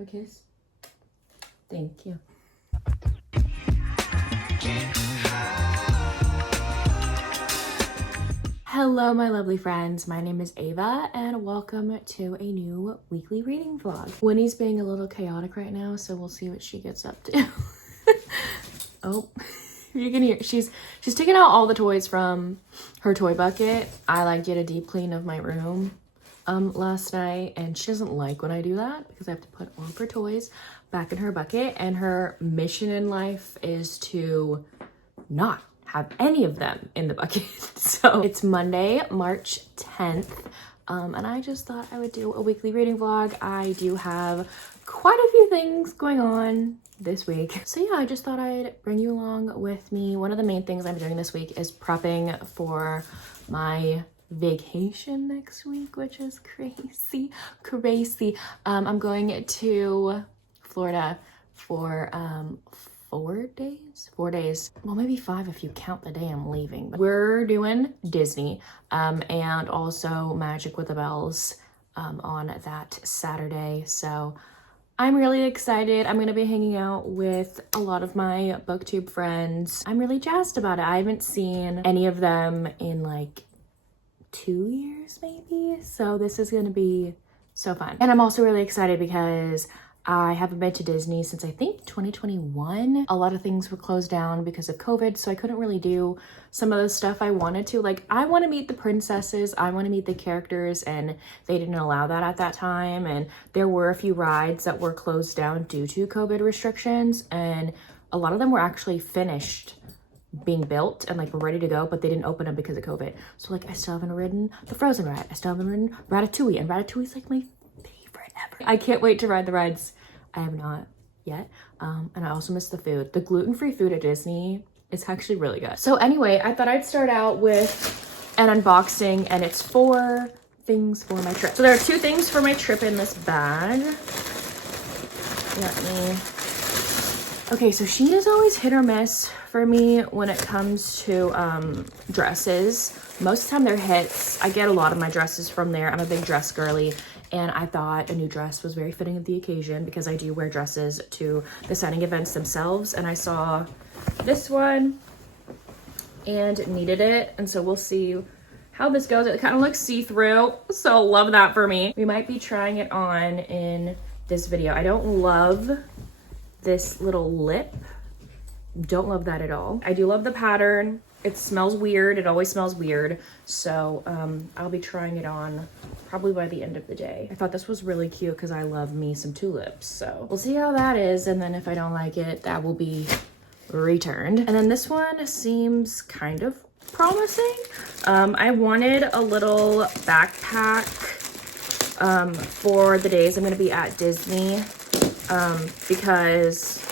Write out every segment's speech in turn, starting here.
Have a kiss? Thank you. Hello, my lovely friends. My name is Ava, and welcome to a new weekly reading vlog. Winnie's being a little chaotic right now, so we'll see what she gets up to. Oh, you can hear she's taking out all the toys from her toy bucket. I like did a deep clean of my room last night, and she doesn't like when I do that because I have to put all of her toys back in her bucket, and her mission in life is to not have any of them in the bucket. So it's Monday, March 10th, and I just thought I would do a weekly reading vlog. I do have quite a few things going on this week. So yeah, I just thought I'd bring you along with me. One of the main things I'm doing this week is prepping for my vacation next week, which is crazy. I'm going to Florida for 4 days, well, maybe 5 if you count the day I'm leaving. But we're doing Disney and also Magic with the Bells on that Saturday, so I'm really excited. I'm gonna be hanging out with a lot of my booktube friends. I'm really jazzed about it. I haven't seen any of them in like 2 years maybe, so this is gonna be so fun. And I'm also really excited because I haven't been to Disney since I think 2021. A lot of things were closed down because of COVID, so I couldn't really do some of the stuff I wanted to. Like, I want to meet the princesses, I want to meet the characters, and they didn't allow that at that time. And there were a few rides that were closed down due to COVID restrictions, and a lot of them were actually finished being built and like were ready to go, but they didn't open them because of COVID. So like, I still haven't ridden the Frozen ride, I still haven't ridden Ratatouille, and Ratatouille's like my favorite ever. I can't wait to ride the rides. I have not yet. And I also miss the food. The gluten-free food at Disney is actually really good. So anyway, I thought I'd start out with an unboxing, and it's 4 things for my trip. So there are 2 things for my trip in this bag. Okay, so Shein is always hit or miss for me when it comes to dresses. Most of the time they're hits. I get a lot of my dresses from there. I'm a big dress girly, and I thought a new dress was very fitting of the occasion because I do wear dresses to the signing events themselves. And I saw this one and needed it, and so we'll see how this goes. It kind of looks see-through, so love that for me. We might be trying it on in this video. I don't love this little lip. Don't love that at all. I do love the pattern. It smells weird. It always smells weird. So I'll be trying it on probably by the end of the day. I thought this was really cute because I love me some tulips. So we'll see how that is. And then if I don't like it, that will be returned. And then this one seems kind of promising. I wanted a little backpack for the days I'm going to be at Disney because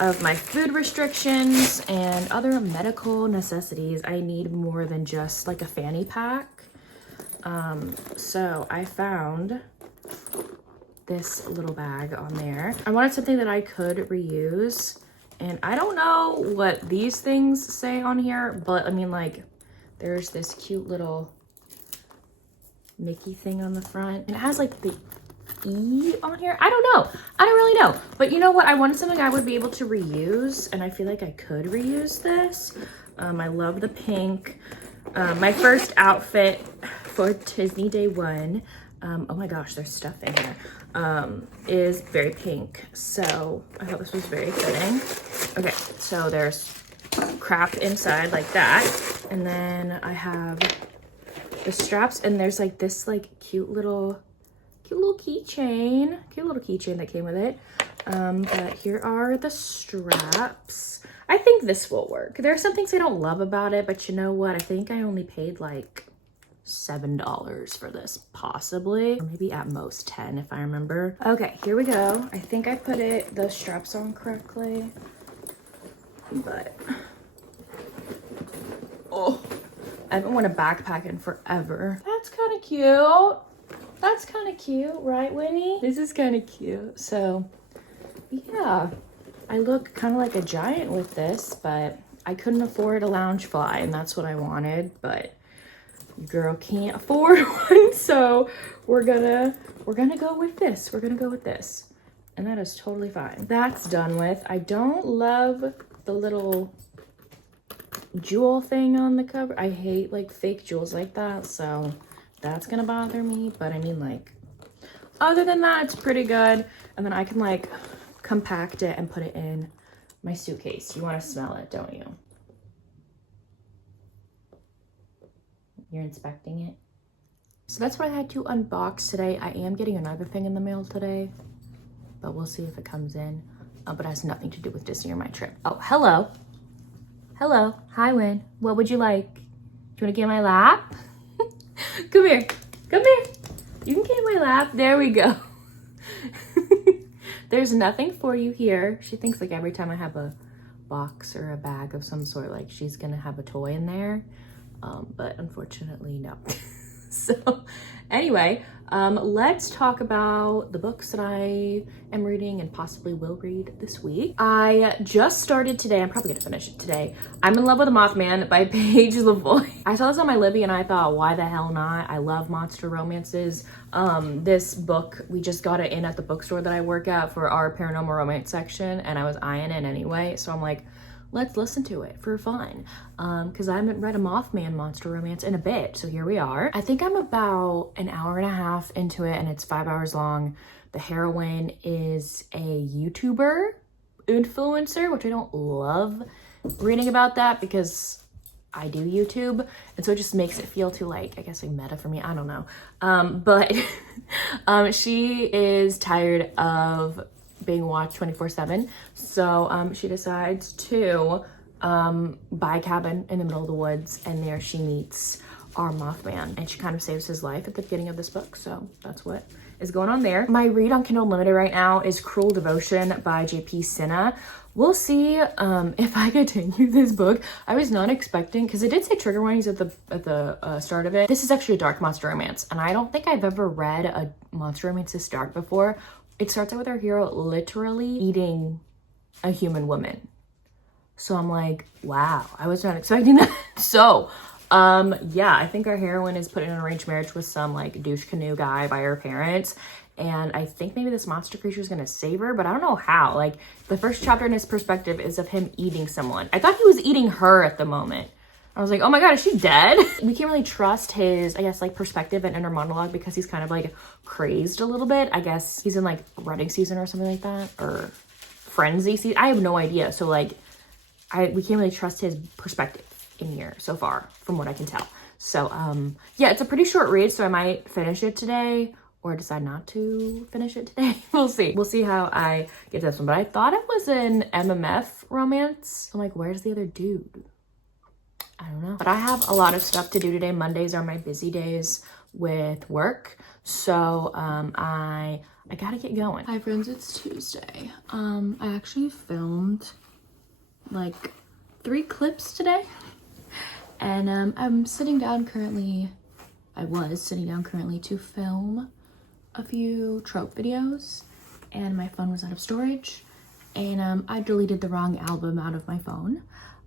of my food restrictions and other medical necessities. I need more than just like a fanny pack. So I found this little bag on there. I wanted something that I could reuse, and I don't know what these things say on here, but I mean, like, there's this cute little Mickey thing on the front, and it has like the E on here. I don't know. I don't really know. But you know what? I wanted something I would be able to reuse, and I feel like I could reuse this. I love the pink. My first outfit for Disney Day 1, oh my gosh, there's stuff in here, is very pink. So I thought this was very fitting. Okay, so there's crap inside like that. And then I have the straps, and there's like this like cute little keychain, that came with it. But here are the straps. I think this will work. There are some things I don't love about it, but you know what? I think I only paid like $7 for this, possibly, or maybe at most 10 if I remember. Okay, here we go. I think I put the straps on correctly, but oh, I haven't worn a backpack in forever. That's kind of cute. That's kind of cute, right, Winnie? This is kind of cute. So yeah, I look kind of like a giant with this, but I couldn't afford a lounge fly, and that's what I wanted. But Girl can't afford one, so we're gonna go with this. We're gonna go with this. And that is totally fine. That's done with. I don't love the little jewel thing on the cover. I hate like fake jewels like that, so that's gonna bother me. But I mean, like, other than that, it's pretty good. And then I can like compact it and put it in my suitcase. You want to smell it, don't you? You're inspecting it. So that's what I had to unbox today. I am getting another thing in the mail today, but we'll see if it comes in. But it has nothing to do with Disney or my trip. Oh, hello. Hello. Hi, Win. What would you like? Do you want to get in my lap? Come here. Come here. You can get in my lap. There we go. There's nothing for you here. She thinks like every time I have a box or a bag of some sort, like she's gonna have a toy in there. But unfortunately, no. So anyway, let's talk about the books that I am reading and possibly will read this week. I just started today. I'm probably gonna finish it today. I'm in Love with a Mothman by Paige Lavoie. I saw this on my Libby and I thought, why the hell not? I love monster romances. This book, we just got it in at the bookstore that I work at for our paranormal romance section, and I was eyeing it anyway. So I'm like, let's listen to it for fun, because I haven't read a Mothman monster romance in a bit, so here we are. I think I'm about an hour and a half into it, and it's 5 hours long. The heroine is a YouTuber influencer, which I don't love reading about that because I do YouTube, and so it just makes it feel too, like, I guess like meta for me, I don't know. But she is tired of being watched 24/7, so she decides to buy a cabin in the middle of the woods, and there she meets our Mothman, and she kind of saves his life at the beginning of this book. So that's what is going on there. My read on Kindle Unlimited right now is Cruel Devotion by JP Sinha. We'll see if I continue this book. I was not expecting, because it did say trigger warnings at the start of it. This is actually a dark monster romance, and I don't think I've ever read a monster romance this dark before. It starts out with our hero literally eating a human woman. So I'm like, wow, I was not expecting that. So, yeah, I think our heroine is put in an arranged marriage with some like douche canoe guy by her parents. And I think maybe this monster creature is gonna save her, but I don't know how. Like, the first chapter in his perspective is of him eating someone. I thought he was eating her at the moment. I was like, oh my God, is she dead? We can't really trust his, I guess, like perspective and inner monologue because he's kind of like crazed a little bit. I guess he's in like running season or something like that, or frenzy season. I have no idea. So like, we can't really trust his perspective in here so far from what I can tell. So yeah, it's a pretty short read, so I might finish it today or decide not to finish it today. We'll see. We'll see how I get this one. But I thought it was an MMF romance. I'm like, where's the other dude? I don't know. But I have a lot of stuff to do today. Mondays are my busy days with work. So I gotta get going. Hi friends, it's Tuesday. I actually filmed like 3 clips today. And I'm sitting down currently. I was sitting down currently to film a few trope videos, and my phone was out of storage, and I deleted the wrong album out of my phone.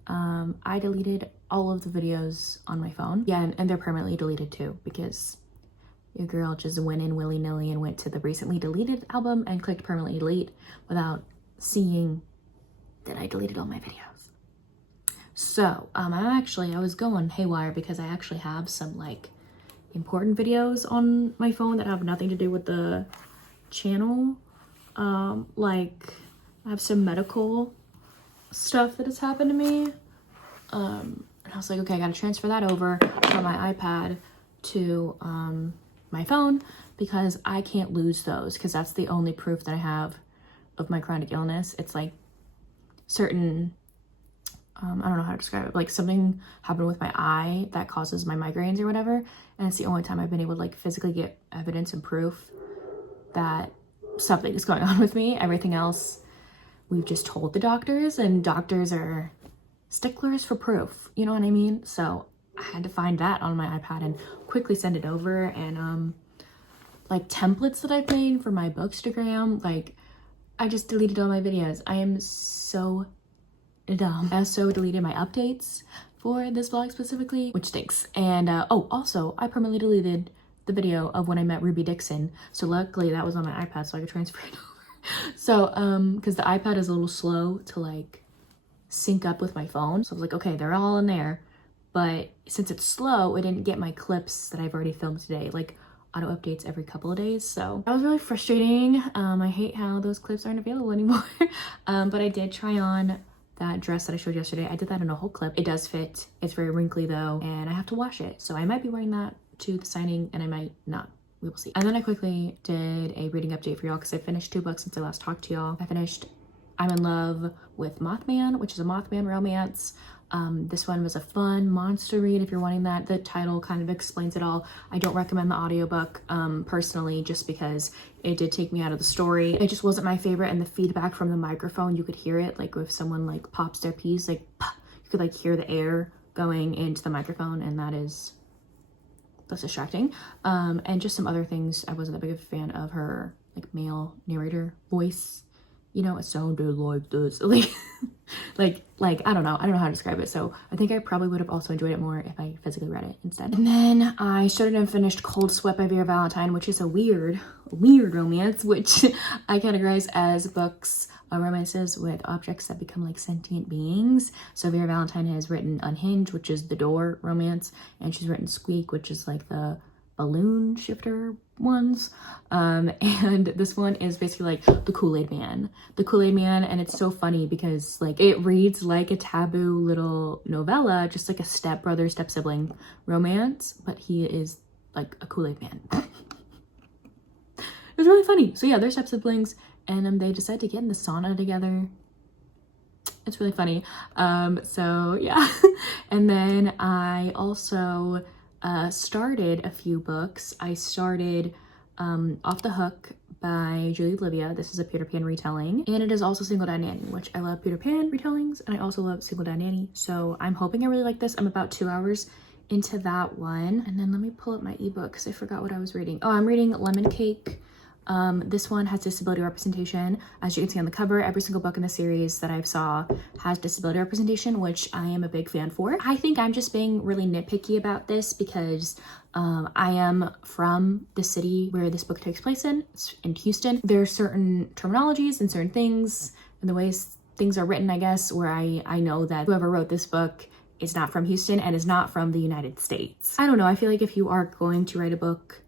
I deleted all of the videos on my phone. Yeah, and they're permanently deleted too, because your girl just went in willy-nilly and went to the recently deleted album and clicked permanently delete without seeing that I deleted all my videos. So I was going haywire because I actually have some like important videos on my phone that have nothing to do with the channel. Like I have some medical stuff that has happened to me. And I was like, okay, I gotta transfer that over from my iPad to my phone because I can't lose those, because that's the only proof that I have of my chronic illness. It's like certain, I don't know how to describe it, like something happened with my eye that causes my migraines or whatever, and it's the only time I've been able to like physically get evidence and proof that something is going on with me. Everything else we've just told the doctors, and doctors are sticklers for proof, you know what I mean? So I had to find that on my iPad and quickly send it over. And like templates that I've made for my Bookstagram, like I just deleted all my videos. I am so dumb. I also deleted my updates for this vlog specifically, which stinks. And oh, also, I permanently deleted the video of when I met Ruby Dixon. So luckily that was on my iPad, so I could transfer it over. So, because the iPad is a little slow to like sync up with my phone. So I was like, okay, they're all in there. But since it's slow, it didn't get my clips that I've already filmed today. Like, auto updates every couple of days, so that was really frustrating. I hate how those clips aren't available anymore. But I did try on that dress that I showed yesterday. I did that in a whole clip. It does fit. It's very wrinkly though, and I have to wash it, so I might be wearing that to the signing and I might not. We will see. And then I quickly did a reading update for y'all because I finished 2 books since I last talked to y'all. I finished I'm in Love with Mothman, which is a Mothman romance. This one was a fun monster read if you're wanting that. The title kind of explains it all. I don't recommend the audiobook personally, just because it did take me out of the story. It just wasn't my favorite, and the feedback from the microphone, you could hear it, like if someone like pops their peas, like you could like hear the air going into the microphone, and that's distracting. And just some other things. I wasn't that big of a fan of her like male narrator voice. You know, it sounded like this, like I don't know how to describe it. So I think I probably would have also enjoyed it more if I physically read it instead. And then I started and finished Cold Sweat by Vera Valentine, which is a weird romance, which I categorize as books, romances with objects that become like sentient beings. So Vera Valentine has written Unhinged, which is the door romance, and she's written Squeak, which is like the balloon shifter ones. And this one is basically like the Kool-Aid Man. And it's so funny because like it reads like a taboo little novella, just like a step-brother, step-sibling romance, but he is like a Kool-Aid Man. It's really funny. So yeah, they're step-siblings, and they decide to get in the sauna together. It's really funny. So yeah. And then I also started a few books. I started Off the Hook by Julie Olivia. This is a Peter Pan retelling, and it is also Single Dad Nanny, which I love Peter Pan retellings, and I also love Single Dad Nanny, so I'm hoping I really like this. I'm about 2 hours into that one. And then let me pull up my ebook because I forgot what I was reading. Oh, I'm reading Lemon Cake. This one has disability representation. As you can see on the cover, every single book in the series that I've saw has disability representation, which I am a big fan for. I think I'm just being really nitpicky about this because I am from the city where this book takes place in Houston. There are certain terminologies and certain things and the ways things are written, I guess, where I know that whoever wrote this book is not from Houston and is not from the United States. I don't know, I feel like if you are going to write a book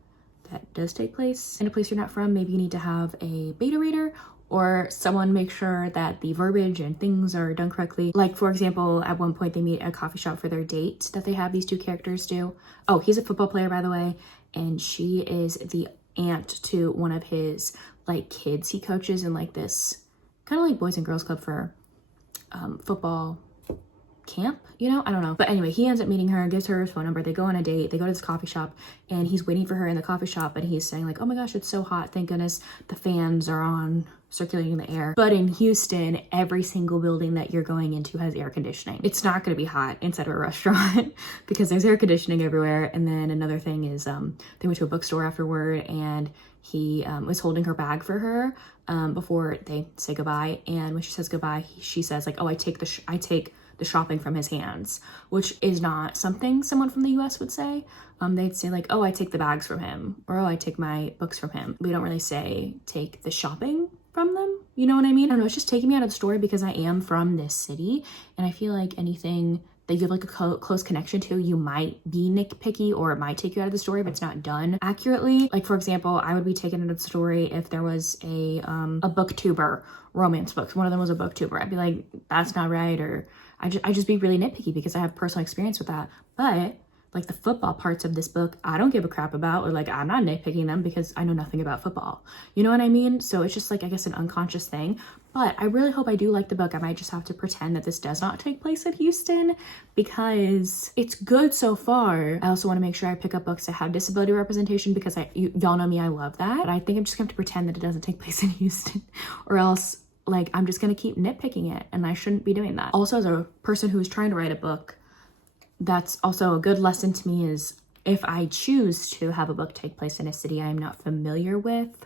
that does take place in a place you're not from, maybe you need to have a beta reader or someone make sure that the verbiage and things are done correctly. Like, for example, at one point they meet at a coffee shop for their date that they have these 2 characters do. Oh, he's a football player, by the way, and she is the aunt to one of his like kids he coaches in like this kind of like Boys and Girls Club for football camp, you know, I don't know. But anyway, he ends up meeting her, gives her his phone number, they go on a date, they go to this coffee shop, and he's waiting for her in the coffee shop, and he's saying like, oh my gosh, it's so hot, thank goodness the fans are on, circulating the air. But in Houston, every single building that you're going into has air conditioning. It's not going to be hot inside of a restaurant because there's air conditioning everywhere. And then another thing is they went to a bookstore afterward, and he was holding her bag for her before they say goodbye. And when she says goodbye, she says like, oh, I take the shopping from his hands, which is not something someone from the US would say. They'd say like, oh, I take the bags from him, or oh, I take my books from him. We don't really say take the shopping from them, you know what I mean? I don't know, it's just taking me out of the story because I am from this city, and I feel like anything that you have like a close connection to, you might be nitpicky, or it might take you out of the story if it's not done accurately. Like, for example, I would be taken out of the story if there was a Booktuber romance book. One of them was a Booktuber. I'd be like, that's not right, or I just be really nitpicky because I have personal experience with that. But like the football parts of this book, I don't give a crap about, or like I'm not nitpicking them because I know nothing about football. You know what I mean? So it's just like, I guess, an unconscious thing. But I really hope I do like the book. I might just have to pretend that this does not take place in Houston because it's good so far. I also want to make sure I pick up books that have disability representation because y'all know me, I love that. But I think I'm just going to have to pretend that it doesn't take place in Houston, or else like I'm just going to keep nitpicking it, and I shouldn't be doing that. Also, as a person who is trying to write a book, that's also a good lesson to me is if I choose to have a book take place in a city I'm not familiar with,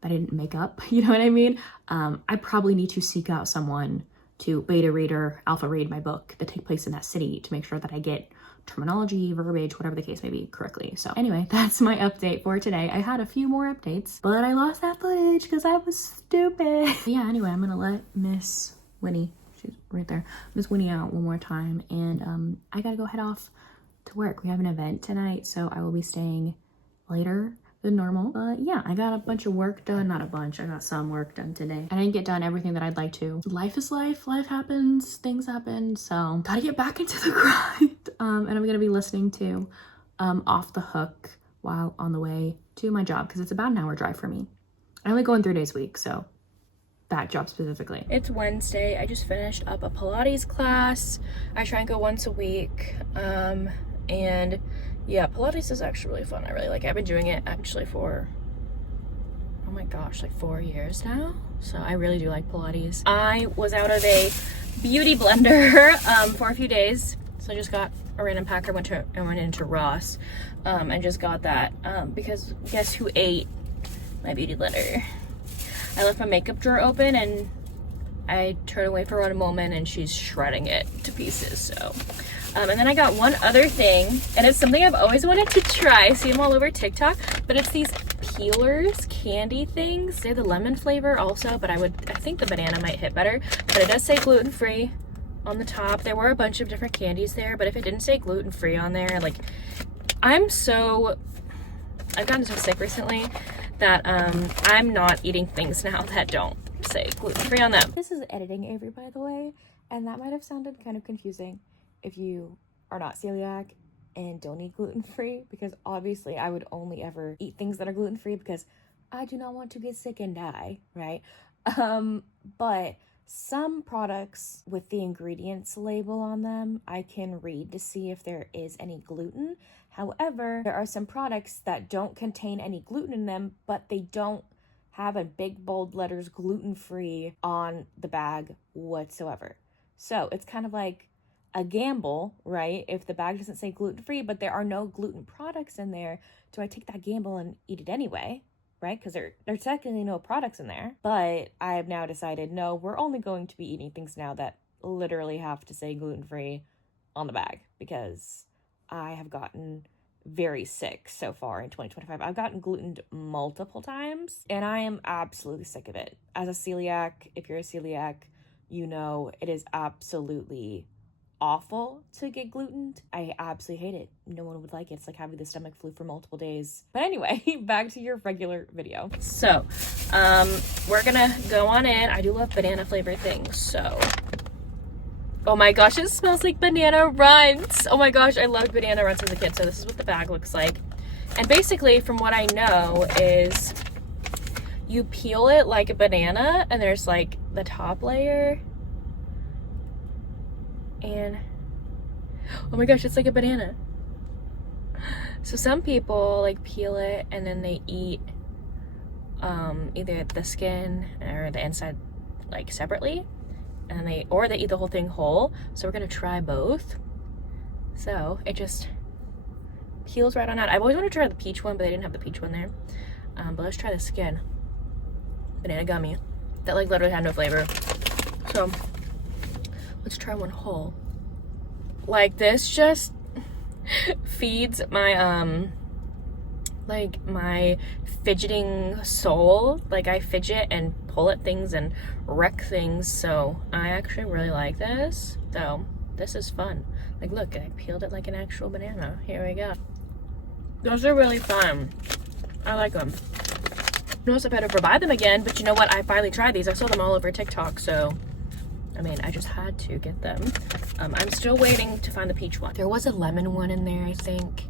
that I didn't make up, you know what I mean? I probably need to seek out someone to beta read or alpha read my book that take place in that city to make sure that I get terminology, verbiage, whatever the case may be, correctly. So anyway, that's my update for today. I had a few more updates, but I lost that footage because I was stupid. But yeah, anyway, I'm gonna let Miss Winnie, she's right there, Miss Winnie out one more time, and I gotta go head off to work. We have an event tonight, so I will be staying later than normal. But yeah, I got a bunch of work done. Not a bunch, I got some work done today. I didn't get done everything that I'd like to. Life is life, life happens, things happen, so gotta get back into the grind. And I'm gonna be listening to Off the Hook while on the way to my job, because it's about an hour drive for me. I only go in 3 days a week, so that job specifically. It's Wednesday. I just finished up a Pilates class. I try and go once a week. And yeah, Pilates is actually really fun. I really like it. I've been doing it actually for, oh my gosh, like 4 years now. So I really do like Pilates. I was out of a beauty blender for a few days. So I just got a random pack. I went into Ross and just got that because guess who ate my beauty blender? I left my makeup drawer open and I turned away for one moment and she's shredding it to pieces. So and then I got one other thing, and it's something I've always wanted to try. I see them all over TikTok, but it's these peelers, candy things. They're the lemon flavor also, but I think the banana might hit better. But it does say gluten-free on the top. There were a bunch of different candies there, but if it didn't say gluten-free on there, like, I've gotten so sick recently that I'm not eating things now that don't say gluten-free on them. This is editing Avery, by the way, and that might have sounded kind of confusing if you are not celiac and don't eat gluten-free, because obviously I would only ever eat things that are gluten-free because I do not want to get sick and die, right? But some products with the ingredients label on them, I can read to see if there is any gluten. However, there are some products that don't contain any gluten in them, but they don't have a big bold letters gluten-free on the bag whatsoever. So it's kind of like a gamble, right? If the bag doesn't say gluten-free, but there are no gluten products in there, do I take that gamble and eat it anyway, right? Because there's technically no products in there. But I have now decided, no, we're only going to be eating things now that literally have to say gluten-free on the bag, because I have gotten very sick so far in 2025. I've gotten glutened multiple times, and I am absolutely sick of it. As a celiac, if you're a celiac, you know it is absolutely awful to get glutened. I absolutely hate it. No one would like it. It's like having the stomach flu for multiple days. But anyway, back to your regular video. So, we're gonna go on in. I do love banana flavored things, so. Oh my gosh, it smells like banana runts. Oh my gosh, I loved banana runts as a kid. So this is what the bag looks like. And basically, from what I know, is you peel it like a banana, and there's like the top layer. And oh my gosh, it's like a banana. So some people like peel it and then they eat either the skin or the inside like separately, and they eat the whole thing whole. So we're gonna try both. So it just peels right on out. I've always wanted to try the peach one, but they didn't have the peach one there. But let's try the skin banana gummy that like literally had no flavor. So let's try one whole. Like, this just feeds my like my fidgeting soul. Like, I fidget and pull at things and wreck things, so I actually really like this. So this is fun. Like, look, I peeled it like an actual banana. Here we go. Those are really fun. I like them. I know if I'd ever buy them again, but you know what? I finally tried these. I saw them all over TikTok, so I mean, I just had to get them. I'm still waiting to find the peach one. There was a lemon one in there, I think.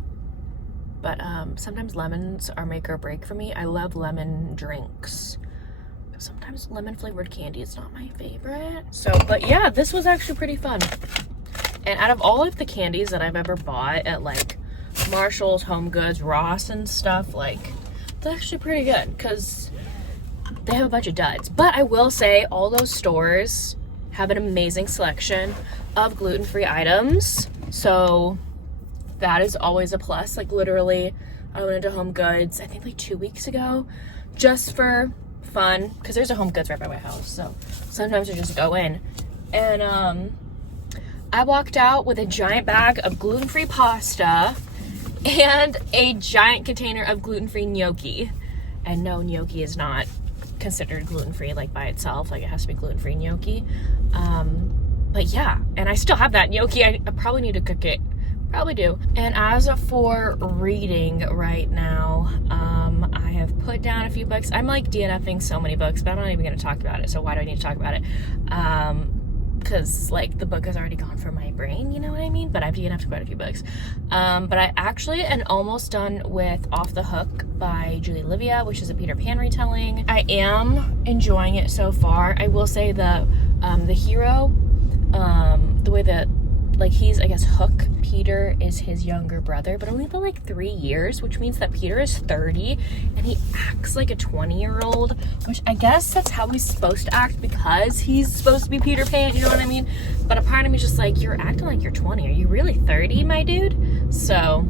But sometimes lemons are make or break for me. I love lemon drinks. Sometimes lemon flavored candy is not my favorite. So, but yeah, this was actually pretty fun. And out of all of the candies that I've ever bought at like Marshall's, Home Goods, Ross and stuff, like, they're actually pretty good because they have a bunch of duds. But I will say all those stores have an amazing selection of gluten-free items, so that is always a plus. Like, literally, I went into Home Goods I think like 2 weeks ago just for fun, because there's a Home Goods right by my house, so sometimes I just go in and I walked out with a giant bag of gluten-free pasta and a giant container of gluten-free gnocchi. And no, gnocchi is not considered gluten-free like by itself, like it has to be gluten-free gnocchi. But yeah, and I still have that gnocchi. I probably need to cook it. Probably do. And as for reading right now, I have put down a few books. I'm like DNFing so many books, but I'm not even going to talk about it. So why do I need to talk about it? Because like the book is already gone from my brain, you know what I mean? But I've DNF'd quite a few books. But I actually am almost done with Off the Hook by Julie Livia, which is a Peter Pan retelling. I am enjoying it so far. I will say the hero, the way that, like, he's, I guess, Hook, Peter is his younger brother, but only by like 3 years, which means that Peter is 30 and he acts like a 20-year-old, which I guess that's how he's supposed to act because he's supposed to be Peter Pan, you know what I mean? But a part of me is just like, you're acting like you're 20. Are you really 30, my dude? So,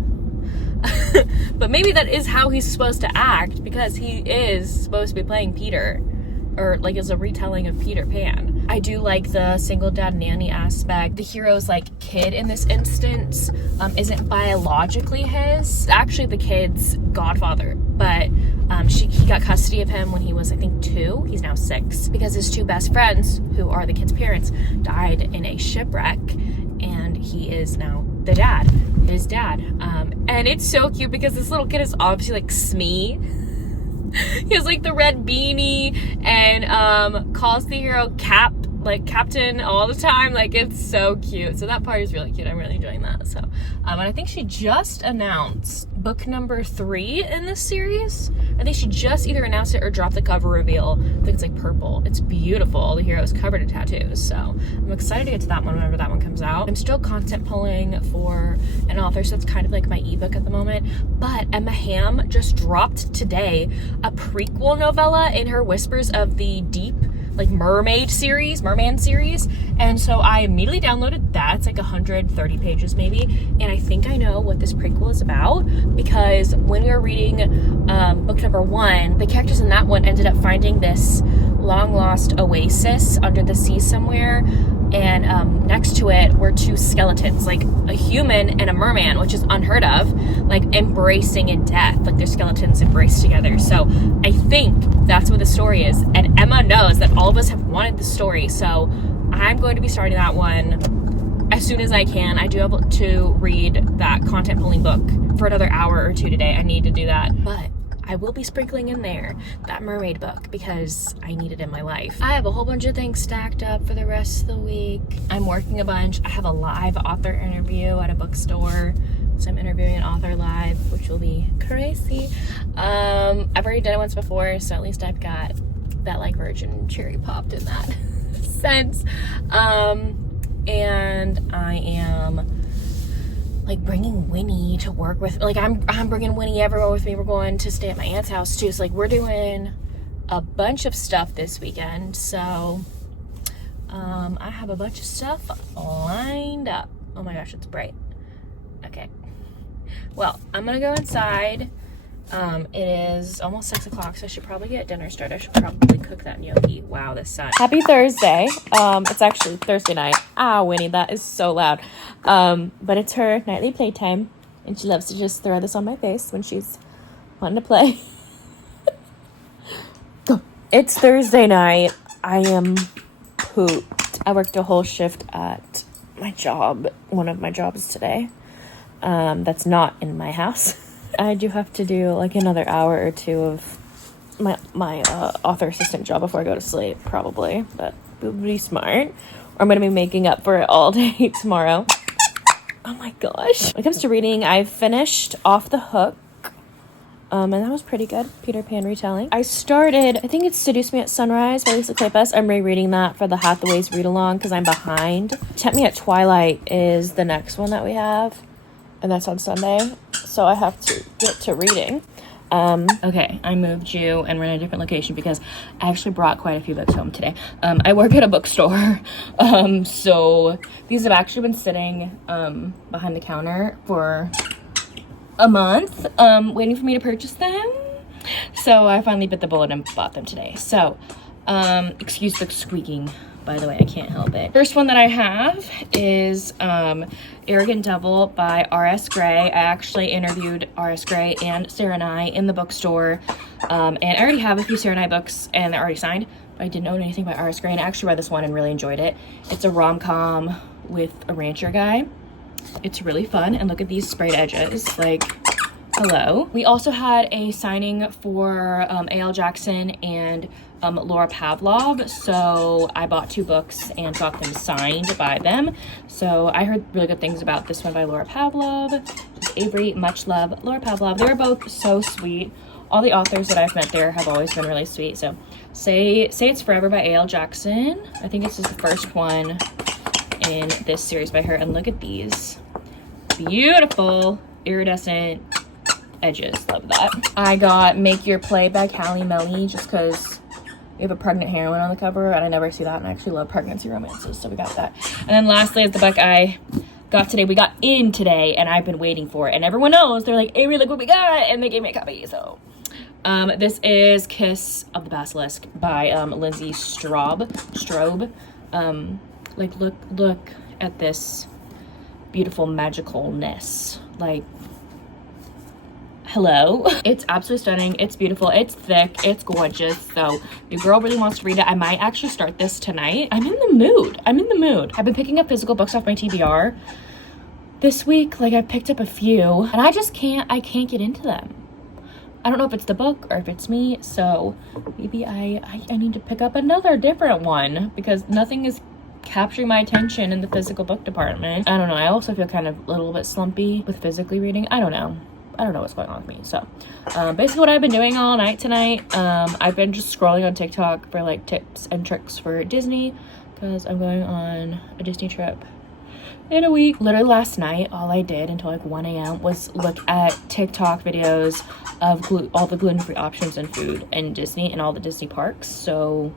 but maybe that is how he's supposed to act because he is supposed to be playing Peter, or like is a retelling of Peter Pan. I do like the single dad nanny aspect. The hero's like kid in this instance isn't biologically his, actually the kid's godfather, but he got custody of him when he was, I think, 2. He's now 6 because his 2 best friends, who are the kid's parents, died in a shipwreck, and he is now the dad, his dad. And it's so cute because this little kid is obviously like Smee. He has like the red beanie and calls the hero Captain all the time. Like, it's so cute. So that part is really cute. I'm really enjoying that. So and I think she just announced book number 3 in this series. I think she just either announced it or dropped the cover reveal. I think it's like purple. It's beautiful. The hero is covered in tattoos. So I'm excited to get to that one whenever that one comes out. I'm still content pulling for an author, so it's kind of like my ebook at the moment. But Emma Hamm just dropped today a prequel novella in her Whispers of the Deep, like merman series, and so I immediately downloaded that. It's like 130 pages maybe, and I think I know what this prequel is about because when we were reading book number 1, the characters in that one ended up finding this long lost oasis under the sea somewhere, and next to it were 2 skeletons, like a human and a merman, which is unheard of, like embracing in death, like their skeletons embraced together. So I think that's what the story is, and Emma knows that all of us have wanted the story, so I'm going to be starting that one as soon as I can. I do have to read that content pulling book for another hour or 2 today. I need to do that, but I will be sprinkling in there that mermaid book because I need it in my life. I have a whole bunch of things stacked up for the rest of the week. I'm working a bunch. I have a live author interview at a bookstore. So I'm interviewing an author live, which will be crazy. I've already done it once before, so at least I've got that like virgin cherry popped in that sense. And I am like bringing Winnie to work with, like I'm bringing Winnie everywhere with me. We're going to stay at my aunt's house too. So like we're doing a bunch of stuff this weekend. So I have a bunch of stuff lined up. Oh my gosh, it's bright. Okay. Well, I'm gonna go inside. It is almost 6 o'clock, so I should probably get dinner started. I should probably cook that gnocchi. Wow, this sun. Happy Thursday. It's actually Thursday night. Ah, Winnie, that is so loud. But it's her nightly playtime, and she loves to just throw this on my face when she's wanting to play. It's Thursday night. I am pooped. I worked a whole shift at my job, one of my jobs today. That's not in my house. I do have to do like another hour or 2 of my author assistant job before I go to sleep, probably, but it would be smart. Or I'm going to be making up for it all day tomorrow. Oh my gosh. When it comes to reading, I've finished Off the Hook, and that was pretty good. Peter Pan retelling. I started, I think it's Seduce Me at Sunrise by Lisa Kleypas. I'm rereading that for the Hathaways read along because I'm behind. Tempt Me at Twilight is the next one that we have, and that's on Sunday, so I have to get to reading. Okay, I moved you and we're in a different location because I actually brought quite a few books home today. I work at a bookstore, so these have actually been sitting behind the counter for a month, waiting for me to purchase them. So I finally bit the bullet and bought them today. So, excuse the squeaking by the way, I can't help it. First one that I have is Arrogant Devil by R.S. Gray. I actually interviewed R.S. Gray and Sarah Nye in the bookstore, and I already have a few Sarah Nye books and they're already signed, but I didn't know anything by R.S. Gray, and I actually read this one and really enjoyed it. It's a rom-com with a rancher guy. It's really fun, and look at these sprayed edges, like, hello. We also had a signing for A.L. Jackson and Laura Pavlov, so I bought 2 books and got them signed by them. So I heard really good things about this one by Laura Pavlov. Avery, much love, Laura Pavlov. They were both so sweet. All the authors that I've met there have always been really sweet. So Say It's Forever by A.L. Jackson. I think this is the first one in this series by her, and look at these beautiful iridescent edges. Love that. I got Make Your Play by Callie Melly, just because we have a pregnant heroine on the cover and I never see that, and I actually love pregnancy romances, so we got that. And then lastly is the book I got today. We got in today and I've been waiting for it, and everyone knows, they're like, Avery, look what we got, and they gave me a copy. So this is Kiss of the Basilisk by Lindsay Straub. Like, look at this beautiful magicalness. Like, hello. It's absolutely stunning. It's beautiful. It's thick. It's gorgeous. So your girl really wants to read it. I might actually start this tonight. I'm in the mood. I've been picking up physical books off my TBR this week. Like, I've picked up a few and I can't get into them. I don't know if it's the book or if it's me. So maybe I need to pick up another different one, because nothing is capturing my attention in the physical book department. I don't know. I also feel kind of a little bit slumpy with physically reading. I don't know what's going on with me. So basically what I've been doing all night tonight, I've been just scrolling on TikTok for like tips and tricks for Disney, because I'm going on a Disney trip in a week. Literally last night, all I did until like 1 a.m. was look at TikTok videos of all the gluten-free options in food in Disney and all the Disney parks, so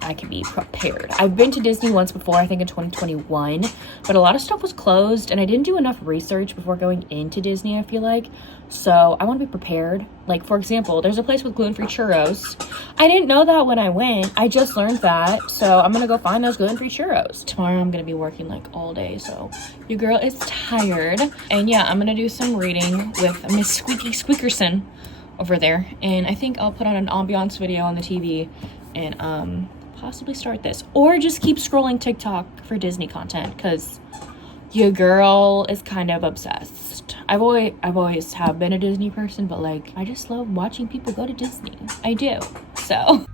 I can be prepared. I've been to Disney once before, I think in 2021, but a lot of stuff was closed and I didn't do enough research before going into Disney, I feel like. So I want to be prepared. Like, for example, there's a place with gluten-free churros. I didn't know that when I went. I just learned that. So I'm going to go find those gluten-free churros. Tomorrow I'm going to be working like all day, so your girl is tired. And yeah, I'm going to do some reading with Miss Squeaky Squeakerson over there. And I think I'll put on an ambiance video on the TV and possibly start this, or just keep scrolling TikTok for Disney content, because your girl is kind of obsessed. I've always have been a Disney person, but like, I just love watching people go to Disney. I do. So